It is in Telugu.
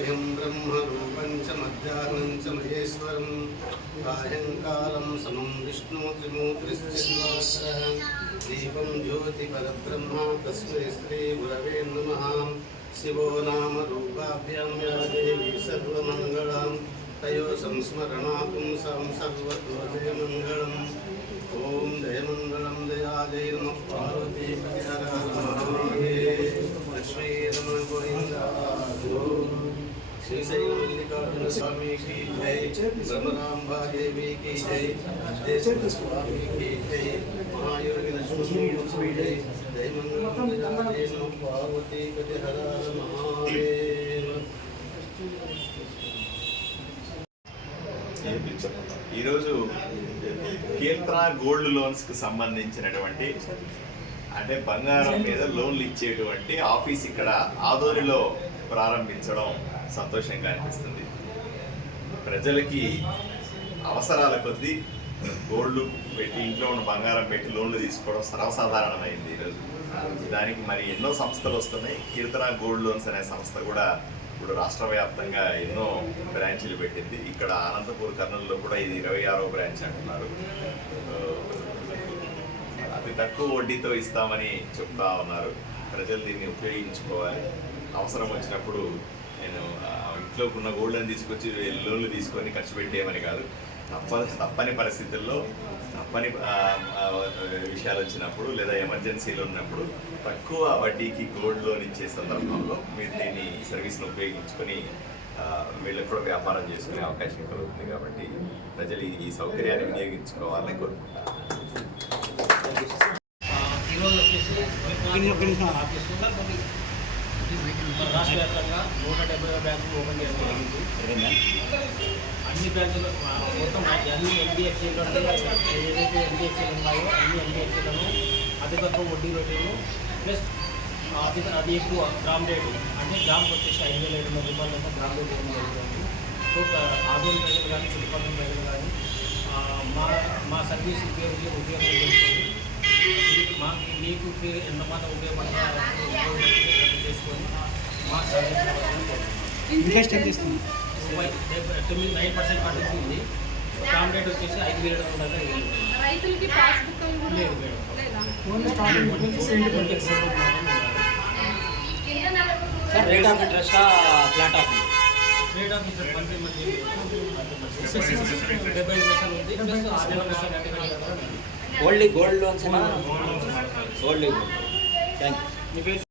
स्वयं ब्रह्मरूपं च मध्याह्नं च महेश्वरं सायङ्कालं समं विष्णु त्रिमूर्तिश्चन्द्राकरः दीपं ज्योतिपरब्रह्म तस्मै श्रीगुरवे नमः शिवो नाम रूपाभ्यां या देवी सर्वमङ्गलां तयो संस्मरणापुं सं स्वामी की जय ब्रह्मराम्बा देवी की जय देशक स्वामी की जय महायोगी लक्ष्मी की जय जय मंगलम दया जय नमः पार्वती पति हर हर महादेव ఈరోజు కీర్తన గోల్డ్ లోన్స్ కు సంబంధించినటువంటి అంటే బంగారం మీద లోన్లు ఇచ్చేటువంటి ఆఫీస్ ఇక్కడ ఆదోనిలో ప్రారంభించడం సంతోషంగా అనిపిస్తుంది. ప్రజలకి అవసరాల కొద్దీ గోల్డ్ పెట్టి ఇంట్లో ఉన్న బంగారం పెట్టి లోన్లు తీసుకోవడం సర్వసాధారణమైంది ఈరోజు. దానికి మరి ఎన్నో సంస్థలు వస్తున్నాయి. కీర్తన గోల్డ్ లోన్స్ అనే సంస్థ కూడా ఇప్పుడు రాష్ట్ర వ్యాప్తంగా ఎన్నో బ్రాంచీలు పెట్టింది. ఇక్కడ అనంతపూర్ కర్నూలులో కూడా ఇది ఇరవై ఆరో బ్రాంచ్ అంటున్నారు. అతి తక్కువ వడ్డీతో ఇస్తామని చెప్తా ఉన్నారు. ప్రజలు దీన్ని ఉపయోగించుకోవాలి. అవసరం వచ్చినప్పుడు నేను ఇంట్లో ఉన్న గోల్డ్ని తీసుకొచ్చి లోన్లు తీసుకొని ఖర్చు పెట్టేయమని కాదు. తప్ప తప్పని పరిస్థితుల్లో తప్పని విషయాలు వచ్చినప్పుడు లేదా ఎమర్జెన్సీలు ఉన్నప్పుడు తక్కువ వడ్డీకి గోల్డ్ లోన్ ఇచ్చే సందర్భంలో మీరు దీన్ని ఈ సర్వీస్ను ఉపయోగించుకొని వీళ్ళు కూడా వ్యాపారం చేసుకునే అవకాశం కలుగుతుంది కాబట్టి ప్రజలు ఈ- సౌకర్యాన్ని వినియోగించుకోవాలని కోరుకుంటున్నాను. రాష్ట్ర వ్యాప్తంగా నూట డెబ్బై బ్యాంకులు ఓపెన్ చేయడం జరిగింది. అన్ని బ్యాంకులు మొత్తం అన్ని ఎన్బిఎఫ్సీలు అంటే ఏదైతే ఎన్బిఎఫ్సీలు ఉన్నాయో అన్ని ఎన్బిఎఫ్సీలను అతి తక్కువ వడ్డీ రేట్లు ప్లస్ అతి అది ఎక్కువ గ్రామ్ రేటు అంటే గ్రామ్కి వచ్చేసి ఐదు వేల ఏడు వందల రూపాయలు అయితే గ్రామ్ రేట్ ఇవ్వడం జరుగుతుంది. సో ఆదోని ప్రజలు కానీ చుట్టుపక్కల ప్రజలు కానీ మా మా సర్వీస్ ఉపయోగించి ఉపయోగం చేసుకొని మీకు మా మీకు ఉపయోగ ఎంత మాత్రం ఉపయోగపడతారో ఉపయోగం చేసుకొని మా సర్వీస్ ఇవ్వాలని కోరుతున్నాను. ఇంట్రెస్ట్ ఎంత ఇస్తుంది వై- డెబ్బై- తొమ్మిది నైన్ పర్సెంట్ పడుతుంది గ్రామ్ రేట్ వచ్చేసి ఐదు వేల ఏడు వందల ఐదు రైతులకి పాస్బుక్ అవి కూడా లేదు మేడం. లేదా only starting twenty seventy twenty twenty four మాత్రం ఉండాలి. కింద నలుగురు sir rate of interest flat of rate of interest monthly monthly డెబ్బై ఐదు పైసలు ఉంది ప్లస్ ఆరు నెలల పైసలు అంటే కనుక only gold loans gold thank you మీ పేరు